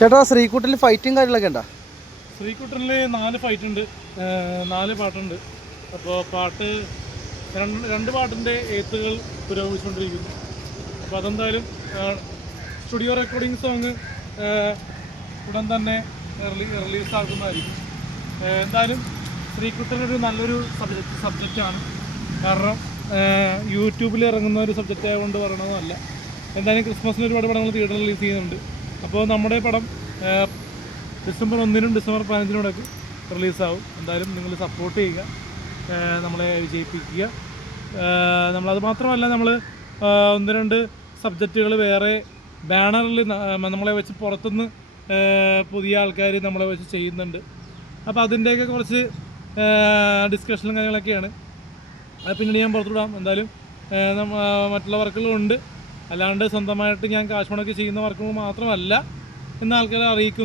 ചേട്ടാ ശ്രീകുട്ടിൽ ഫൈറ്റും കാര്യങ്ങളൊക്കെ ഉണ്ടോ? ശ്രീകുട്ടനിൽ 4 ഫൈറ്റ് ഉണ്ട്, 4 പാട്ടുണ്ട്. അപ്പോൾ പാട്ട് രണ്ട് പാട്ടിൻ്റെ എഴുത്തുകൾ പുരോഗമിച്ചുകൊണ്ടിരിക്കുന്നു. അപ്പോൾ അതെന്തായാലും സ്റ്റുഡിയോ റെക്കോർഡിംഗ് സോങ് ഉടൻ തന്നെ റിലീസാക്കുന്നതായിരിക്കും. എന്തായാലും ശ്രീകുട്ടനൊരു നല്ലൊരു സബ്ജക്റ്റാണ്. കാരണം യൂട്യൂബിൽ ഇറങ്ങുന്ന ഒരു സബ്ജക്റ്റ് ആയതുകൊണ്ട് പറയണമെന്നല്ല. എന്തായാലും ക്രിസ്മസിന് ഒരുപാട് പടങ്ങൾ തിയേറ്ററിൽ റിലീസ് ചെയ്യുന്നുണ്ട്. അപ്പോൾ നമ്മുടെ പടം ഡിസംബർ 1-നും ഡിസംബർ 15-നും ഇടയ്ക്ക് റിലീസാവും. എന്തായാലും നിങ്ങൾ സപ്പോർട്ട് ചെയ്യുക, നമ്മളെ വിജയിപ്പിക്കുക. നമ്മളത് മാത്രമല്ല, നമ്മൾ 1-2 സബ്ജക്റ്റുകൾ വേറെ ബാനറിൽ നമ്മളെ വെച്ച് പുറത്തുനിന്ന് പുതിയ ആൾക്കാർ നമ്മളെ വെച്ച് ചെയ്യുന്നുണ്ട്. അപ്പോൾ അതിൻ്റെയൊക്കെ കുറച്ച് ഡിസ്കഷനും കാര്യങ്ങളൊക്കെയാണ്. അത് പിന്നീട് ഞാൻ പുറത്തുവിടാം. എന്തായാലും മറ്റുള്ള വർക്കുകളുണ്ട്, അല്ലാണ്ട് സ്വന്തമായിട്ട് ഞാൻ കാശ് മുടക്കി ചെയ്യുന്ന വർക്കുകൾ മാത്രമല്ല എന്ന് ആൾക്കാരെ അറിയിക്കുന്നു.